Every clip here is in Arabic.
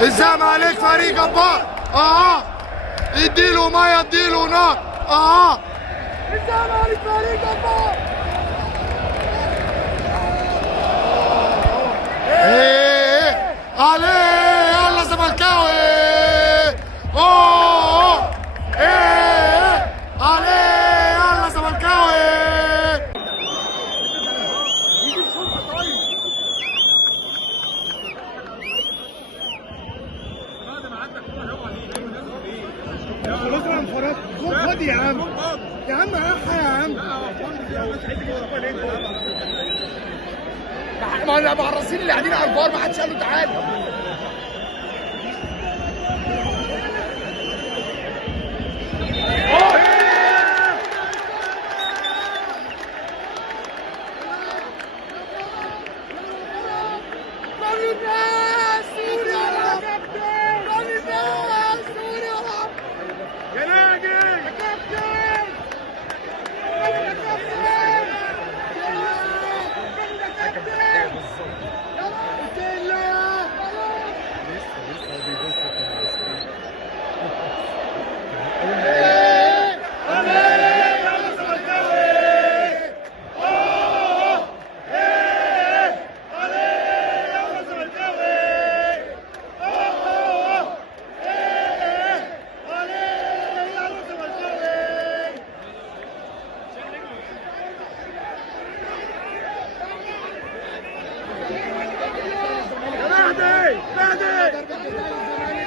الزمالك فريق جبار. اديله ميه اديله نار. الزمالك فريق جبار. عليه يلا زملكاوي. عليه يلا زملكاوي. خد يا عم يا عم احا يا عم. ما الرصين اللي قاعدين على الفار ما حدش قال له تعالى.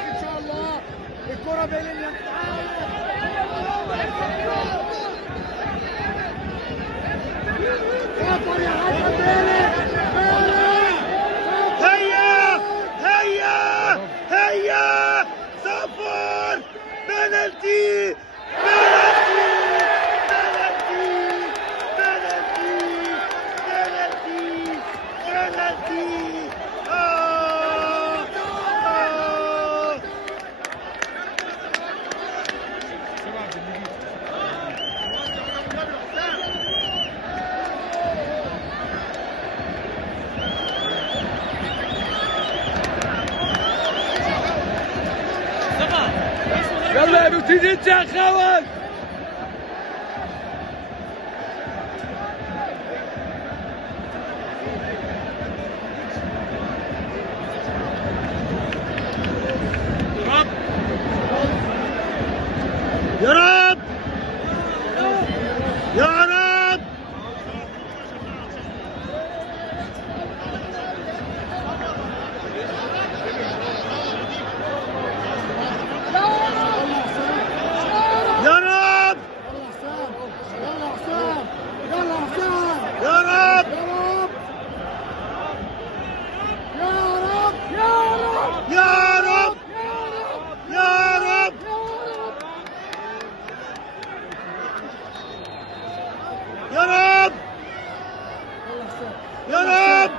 ان شاء الله الكرة بين هيا هيا هيا صفر بنالتي. يلا يا بوتيزي انت يا خوان. يا رب يا رب. يا رب يا رب يا رب يا رب. يا رب يا رب.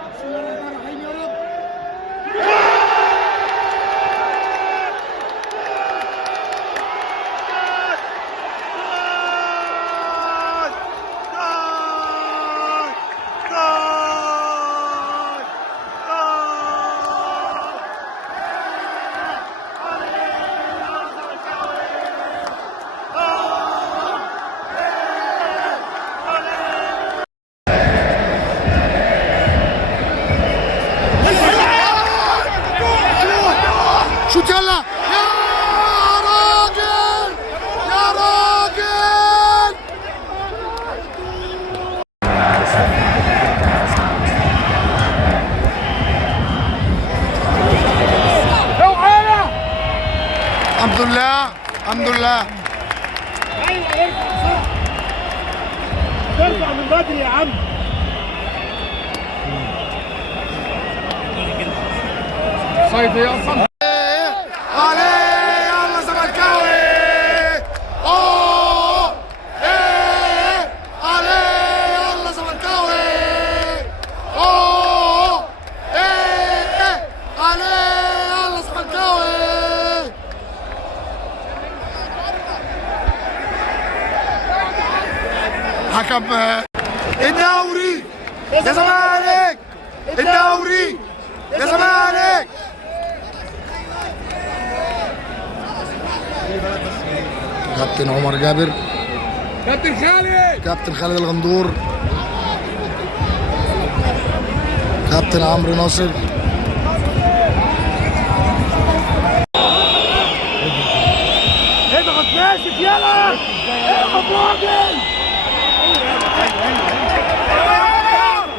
شوت يلا يا راجل يا راجل. الحمد لله الحمد لله. ايوه ارفع من بدري يا عم. صيد ايه اصلا؟ عليه يلا زملكاوي. عليه يلا زملكاوي. عليه يلا زملكاوي. حكم الدوري يا زمالك. الدوري يا زمالك. كابتن عمر جابر، كابتن خالد، كابتن خالد الغندور، كابتن عمرو ناصر، اضغط ناشف يلا، اضغط راجل.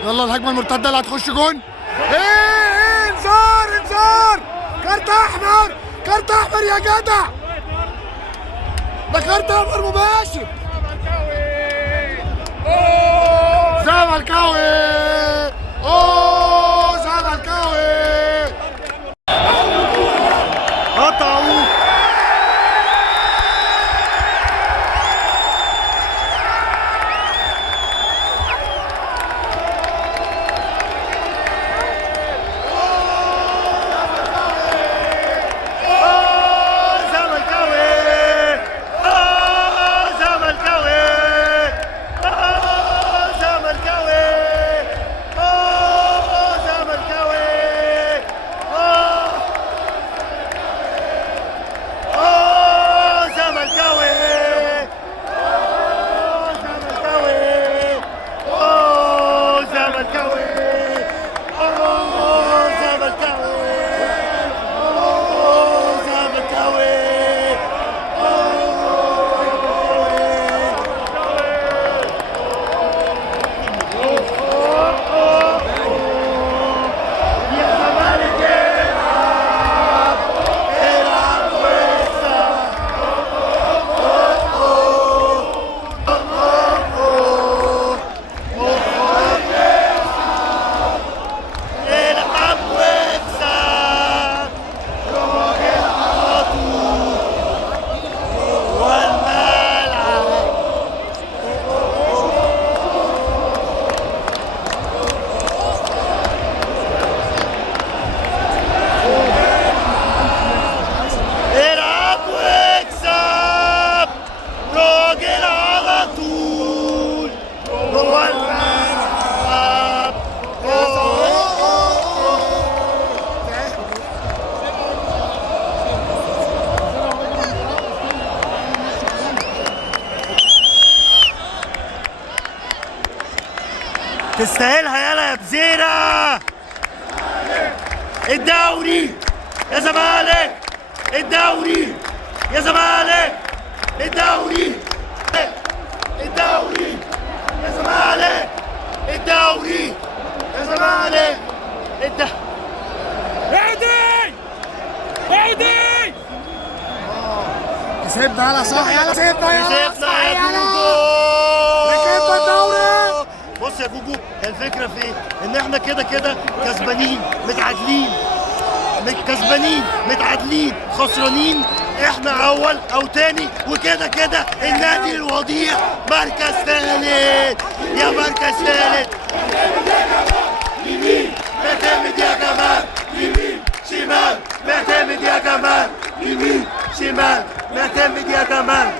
يلا الهجمه المرتده اللي هتخش جون. ايه انذار انذار، كارت احمر، كارت احمر يا جدع، ده كارت احمر مباشر. زملكاوي، اوه زملكاوي، قطعوا. تستاهلها يلا يا بزيرة. الدوري يا زمالك، الدوري يا زمالك، الدوري، الدوري يا زمالك، الدوري يا زمالك، اهدي اهدي. كسبنا يلا صح، يلا كسبنا يلا كسبنا يا يلا. جوجو، كسبنا الدوري. بص يا جوجو، الفكرة في ايه؟ ان احنا كده كده كسبانين متعادلين، كسبانين متعادلين خسرانين، احنا اول او تاني، وكده كده النادي الوضيع مركز ثالث. يا مركز ثالث، يمين معتمد يا جمال، يمين شمال معتمد يا جمال، يمين شمال معتمد يا جمال.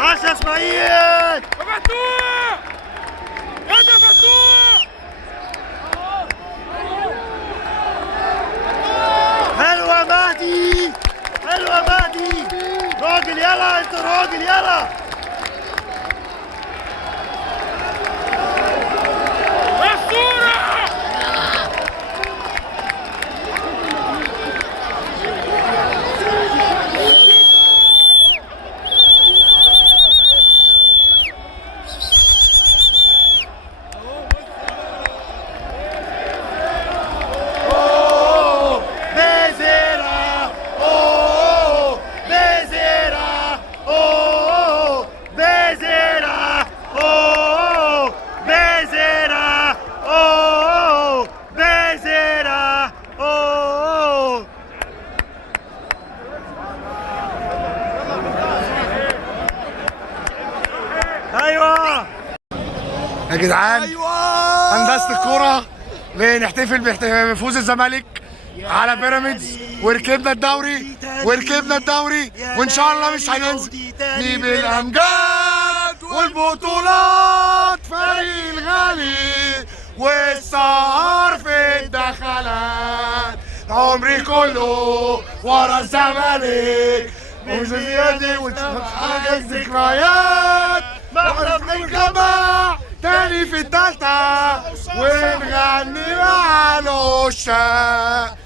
عاش اسماعيل، فتوح يا فتوح. حلو يا مهدي، حلو يا مهدي، راجل يلا، انت راجل يلا. ايوه يا جدعان، ايوه هندسة الكورة بنحتفل بفوز الزمالك على بيراميدز، وركبنا الدوري وان شاء الله مش هننزل. نجيب الامجاد والبطولات فريق الغالي والسهر في الدخلات، عمري كله ورا الزمالك ومش زيادة وحاجة ذكريات. احنا بنتجمع تاني في التالتة ونغني مع العشاق.